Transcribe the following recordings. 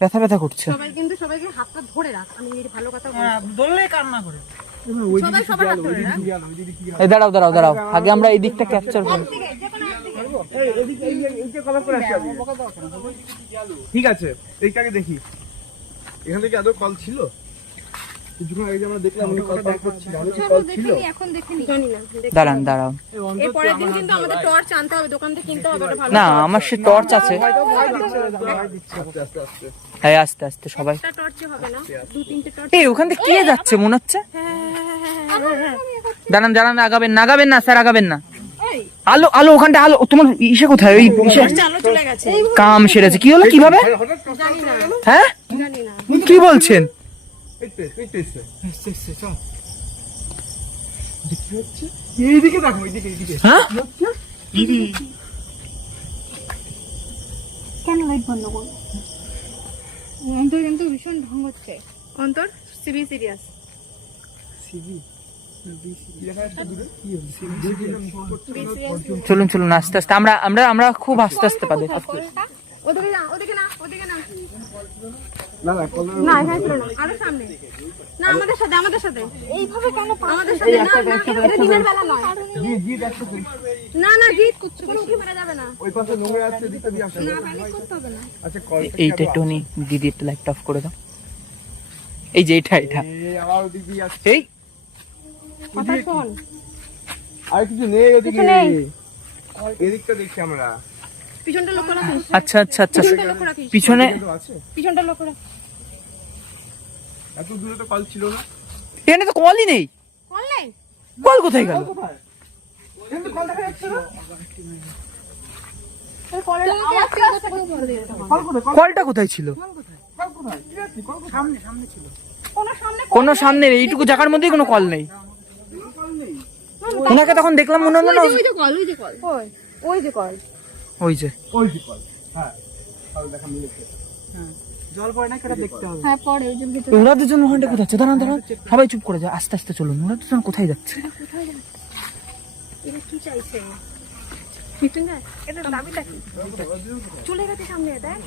ব্যথা ব্যথা করছে। সবাই কিন্তু সবাইকে হাতটা ধরে রাখ, আমি এই ভালো কথা বলছি। হ্যাঁ, ধরলে কান্না করে। সবাই সবার হাত ধরে রাখ। এই দাঁড়াও দাঁড়াও দাঁড়াও, আগে আমরা এই দিকটা ক্যাপচার করি। ঠিক আছে, এইটাকে দেখি এখান থেকে আদৌ কল ছিল? কিছুক্ষণ আগে যে আমরা দেখলাম উনি কল করছিল, চলো দেখে নি, এখন দেখে নি, জানি না। দাঁড়ান দাঁড়াও, এই পরের দিন কিন্তু আমাদের টর্চ আনতে হবে, দোকান থেকে কিনতে হবে, ওটা ভালো। না আমার সে টর্চ আছে। আস্তে আস্তে আস্তে হ্যাঁ আস্তে আস্তে সবাই। একটা টর্চে হবে না, দু তিনটে টর্চ। এই ওখান থেকে কে যাচ্ছে মনে হচ্ছে। হ্যাঁ। দাঁড়ান দাঁড়ান, আগাবেন না আগাবেন না স্যার, আগাবেন না। এই আলো আলো, ওখানটা আলো। তোমার ইসে কোথায়? ওই ইসে চালো চলে গেছে। কাম সেরেছে। কি হলো কিভাবে? জানি না, হ্যাঁ জানি না। কি বলছেন? এইদিকে দেখো, এইদিকে এইদিকে হ্যাঁ কেন লাইট বন্ধ করো? অন্তর কিন্তু ভীষণ ঢং হচ্ছে। অন্তর সিবি সিরিয়াস। চলুন চলুন আস্তে আস্তে, আমরা আমরা আমরা খুব আস্তে আস্তে পাবে। ওদিকে না, ওদিকে না, ওদিকে না। না না কল না এখানে ছিল না, আরো সামনে। না আমাদের সাথে, আমাদের সাথে। এইভাবে কেন আমাদের সাথে? না না, এটা দিনের বেলা নয়। জি দেখো তুই না না, জিত কোনো উঠে বেড়া যাবে না। ওই পাশে নোংরা আছে, দিতে দিয়ে আসো। না প্যানিক করতে হবে না। আচ্ছা কল এইটা একটু নি দিদি, একটু লাইট অফ করে দাও। এই যে এটা এটা এই আবার ওদিকে দিয়ে আসছে। এই কথা শোন। আর কিছু নেই ওদিকে, কিছু নেই। এদিকটা দেখি আমরা। পিছনটা লক্ষ্য রাখিস, আচ্ছা আচ্ছা আচ্ছা, পিছনটা লক্ষ্য রাখিস, পিছনে এদিকে তো আছে, পিছনটা লক্ষ্য রাখিস। এত দূরে তো কল ছিল না। এখানে তো কলই নেই। কল নেই? কল কোথায় গেল? কিন্তু কল দেখা যাচ্ছে না। কলের আওয়াজ থেকে কোথা থেকে বলে দিতে হবে? কল কোথায়? কলটা কোথায় ছিল? কল কোথায়? কি আছে? কল কোথায়? সামনে সামনে ছিল। কোনো সামনে কোনো সামনে নেই, এইটুকু জায়গার মধ্যেই কোনো কল নেই। ওনাকে তখন দেখলাম মনে হলো না। ওই যে কল, ওই যে কল, ওই যে কল। ওই যে ওই যে কল। হ্যাঁ কল দেখা মিলেছে। জল পড়ে না, সেটা দেখতে হবে। হ্যাঁ পরে ওই যে ভিতরে। ওরা দুজন ওখানটা কোথায় যাচ্ছে? দাঁড়ান দাঁড়ান, সবাই চুপ করে যায়, আস্তে আস্তে চলুন। ওরা দুজন কোথায় যাচ্ছে? কোথায় যাচ্ছে? এটা কি চাইছে? মিতুঙ্গা, এটা দাবিটা কি? চলে গেছে সামনে, দেখ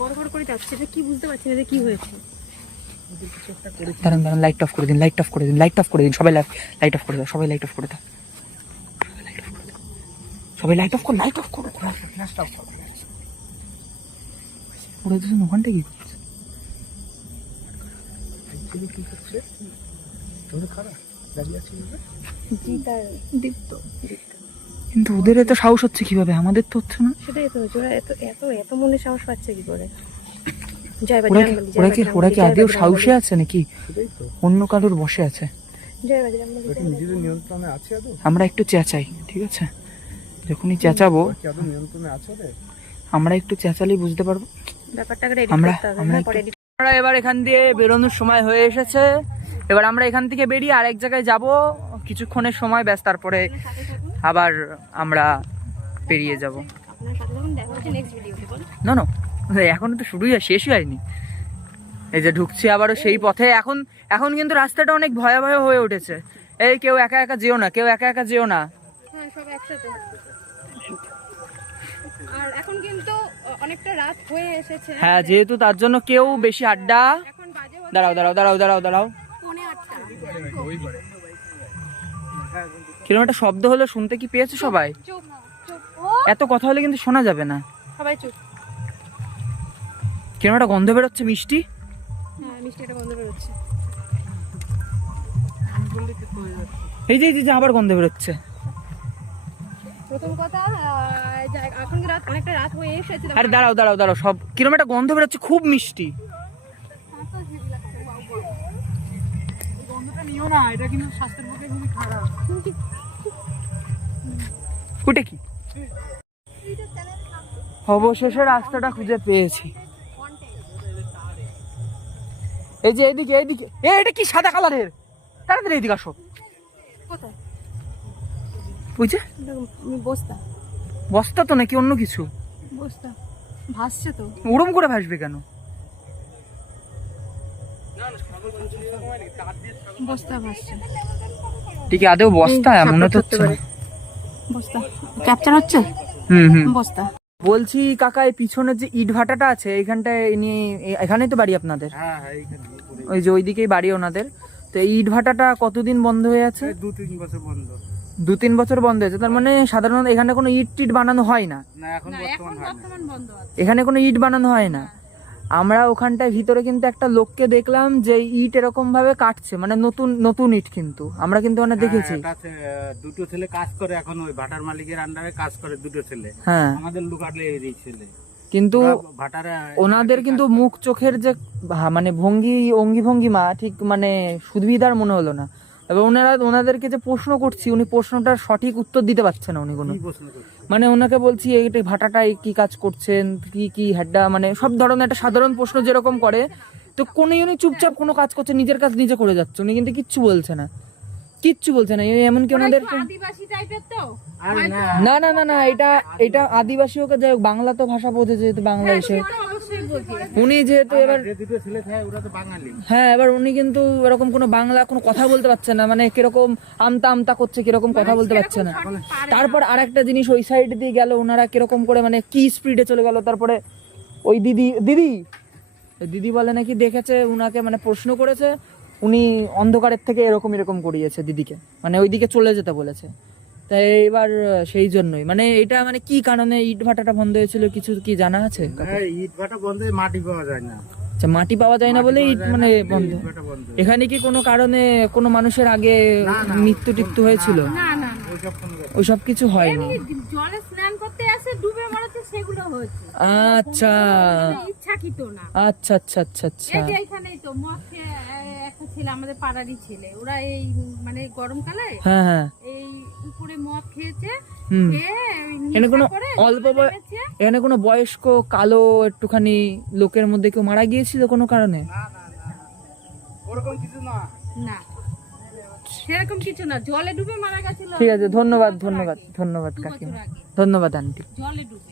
বড় বড় করে যাচ্ছে, এটা কি বুঝতে পারছি না, এটা কি হয়েছে? দাঁড়ান দাঁড়ান, লাইট অফ করে দিন, লাইট অফ করে দিন, লাইট অফ করে দিন। সবাই লাইট অফ করে দাও, সবাই লাইট অফ করে দাও, সবাই লাইট অফ করে, লাইট অফ করে দাও। ওরা দুজন ওখানটা কি করছে? কি করছে? তোর খারাপ দাঁড়িয়ে আছে না? জিতার দীপ্ত, কিন্তু ওদের এত সাহস হচ্ছে কিভাবে, আমাদের তো হচ্ছে না। সেটাই তো, ওরা এত এত এত মনে সাহস পাচ্ছে কি করে? জয় ওরা বজরংবলী, ওরা কি ওরা কি আদেও সাহসে আছে নাকি সেটাই তো। অন্য কারোর বসে আছে? জয় বজরংবলী। ওটা নিজেদের নিয়ন্ত্রণে আছে আদৌ? আমরা একটু চেঁচাই, ঠিক আছে? যখনই চেঁচাবো, কি আদৌ নিয়ন্ত্রণে আছে রে? আমরা একটু চেঁচালেই বুঝতে পারবো। ব্যাপারটাকে রেডি আমরা করতে হবে, আমরা হ্যাঁ পরে edit আমরা এবার এখান দিয়ে বেরোনোর সময় হয়ে এসেছে। এবার আমরা এখান থেকে বেরিয়ে আরেক জায়গায় যাব কিছুক্ষণের সময়, ব্যাস তারপরে আবার আমরা পেরিয়ে যাব। আপনার সাথে যখন দেখা হচ্ছে নেক্সট ভিডিওতে বল। না না, এখনো তো শুরুই শেষই হয়নি। এই যে ঢুকছি আবারও সেই পথে। এখন এখন কিন্তু রাস্তাটা অনেক ভয়াবহ হয়ে উঠেছে। এই কেউ একা একা যেও না, কেউ একা একা যেও না। হ্যাঁ সব একসাথে। আর এখন কিন্তু অনেকটা রাত হয়ে এসেছে। হ্যাঁ, যেহেতু তার জন্য কেউ বেশি আড্ডা। এখন বাজে হচ্ছে দাঁড়াও দাঁড়াও দাঁড়াও দাঁড়াও দাঁড়াও, 8:30। কিরকম একটা শব্দ হলো, শুনতে কি পেয়েছো সবাই? চুপ চুপ, ও এত কথা হলে কিন্তু শোনা যাবে না। সবাই চুপ। কিরকম একটা গন্ধ বেরোচ্ছে মিষ্টি। হ্যাঁ মিষ্টিটা বন্ধ বেরোচ্ছে। এই যে এই যে আবার গন্ধ বেরোচ্ছে। প্রথম কথা এখন কি রাত, অনেকটা রাত হয়ে এসেছে। আরে দাঁড়াও দাঁড়াও দাঁড়াও, সব কিরকম একটা গন্ধ বেরোচ্ছে, খুব মিষ্টি। গন্ধটা নিও না, এটা কিন্তু স্বাস্থ্যের পক্ষে খুবই খারাপ। ওটা কি? অবশেষে রাস্তাটা খুঁজে পেয়েছি। এই যে এইদিকে এইদিকে, এটা কি সাদা কালারের? তাড়াতাড়ি এইদিকে আসো। কোথায়? ওই যে বস্তা। বস্তা তো নাকি অন্য কিছু? বস্তা ভাসছে তো। ওরম করে ভাসবে কেন? বস্তা ভাসছে। ঠিক আদেও বস্তা মনে তো হচ্ছে না। বস্তা ক্যাপচার হচ্ছে। হুম হুম। বস্তা। বলছি কাকা, এই পিছনের যে ইট ভাটাটা আছে এইখানটায় এখানেই তো বাড়ি আপনাদের? হ্যাঁ হ্যাঁ এইখানে ওই যে ওইদিকেই বাড়ি ওনাদের। তো এই ইট ভাটাটা কতদিন বন্ধ হয়ে আছে? 2-3 বছর বন্ধ। 2-3 বছর বন্ধ হয়েছে, তার মানে সাধারণত এখানে কোনো ইট টিট বানানো হয় না? না এখন বর্তমান হয় না। বন্ধ আছে। এখানে কোনো ইট বানানো হয় না। আমরা ওখানটায় ভিতরে কিন্তু একটা লোককে দেখলাম যে ইট এরকম ভাবে কাটছে, মানে নতুন নতুন ইট, কিন্তু আমরা কিন্তু ওখানে দেখেছি। হ্যাঁ, একটা দুটো ছেলে কাজ করে এখন ওই ভাটার মালিকের আন্ডারে কাজ করে, দুটো ছেলে। হ্যাঁ, আমাদের লুকাটলে এই ছেলে কিন্তু ভাটারে ওনাদের কিন্তু মুখ চোখের যে মানে অঙ্গি ভঙ্গিমা ঠিক মানে সুবিধার মনে হলো না। এবার ওনাদেরকে যে প্রশ্ন করছি, উনি প্রশ্নটার সঠিক উত্তর দিতে পারছেন না উনি কোনো। কি প্রশ্ন করছে? মানে ওনাকে বলছি এইটা ভাটাটায় কি কাজ করছেন, কি কি হেড্ডা, মানে সব ধরনের একটা সাধারণ প্রশ্ন যেরকম করে, তো উনি চুপচাপ কোনো কাজ করছে, নিজের কাজ নিজে করে যাচ্ছে, উনি কিন্তু কিচ্ছু বলছে না, কিচ্ছু বলছে না। এমনকি ওনাদের আদিবাসী টাইপের তো। আরে না না না না না, এটা আদিবাসী হোক, যাই হোক, বাংলা তো ভাষা বোঝে, যেহেতু বাংলা এসে অবশ্যই বলছি। উনি যেহেতু এবার যে দুটো ছেলে থাকে ওরা তো বাঙালি। হ্যাঁ, এবার উনি কিন্তু এরকম কোনো বাংলা কোনো কথা বলতে পারছে না, মানে কিরকম আমতা আমতা করছে, কিরকম কথা বলতে পারছে না। তারপর আরেকটা জিনিস, ওই সাইড দিয়ে গেল ওনারা কিরকম করে মানে কি স্পিডে চলে গেল। তারপরে ওই দিদি বলে নাকি দেখেছে উনাকে, মানে প্রশ্ন করেছে, উনি অন্ধকারের থেকে এরকম করিয়েছে দিদিকে, মানে ওইদিকে চলে যেতে বলেছে। তাই এবার সেই জন্যই মানে এটা মানে কি কারণে ইট ভাটাটা বন্ধ হয়েছিল কিছু কি জানা আছে? হ্যাঁ, ইট ভাটা বন্ধ, মাটি পাওয়া যায় না। আচ্ছা, মাটি পাওয়া যায় না বলে ইট মানে বন্ধ। ইট ভাটা বন্ধ। এখানে কি কোনো কারণে কোনো মানুষের আগে মৃত্যু টিত্যু হয়েছিল? না না ওইসব কোনো ব্যাপার ওইসব কিছু হয়নি। জলে স্নান করতে আসে ডুবে মারাতে, সেগুলো হয়েছে। আচ্ছা ইচ্ছাকৃত না। আচ্ছা আচ্ছা আচ্ছা আচ্ছা। এই যে এখানেই তো মদ খেয়ে একটা ছেলে, আমাদের পাড়ারই ছেলে, ওরা এই মানে গরমকালে হ্যাঁ হ্যাঁ, এই উপরে মদ খেয়েছে, হুম। খেয়ে এখানে কোনো করে অল্প জলে নেমেছে। এখানে কোনো বয়স্ক কালো একটুখানি লোকের মধ্যে কেউ মারা গিয়েছিল কোনো কারণে? ওরকম কিছু না। না সেরকম কিছু না, জলে ডুবে মারা গেছিল। ঠিক আছে, ধন্যবাদ 2 বছর ধন্যবাদ আগে। ধন্যবাদ 2 বছর কাকিমা, আগে ধন্যবাদ আন্টি। জলে ডুবে।